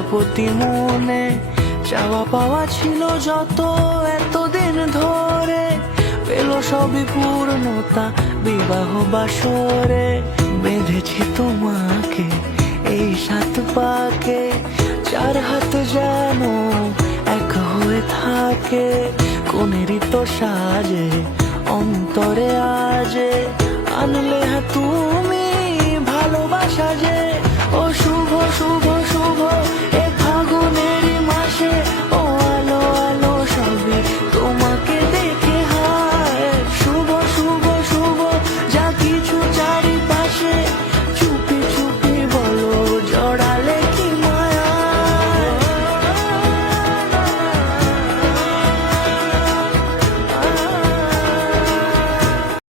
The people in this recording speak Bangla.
প্রজাপতি মনে চাওয়া পাওয়া ছিল যত এতদিন ধরে, পেল সবই পূর্ণতা বিবাহ বাসরে। বেঁধেছি তোমাকে এই 7 পাকে, 4 হাত যেন এক হয়ে থাকে। কোনেরই তো সাজে অন্তরে আজে আনলে তুমি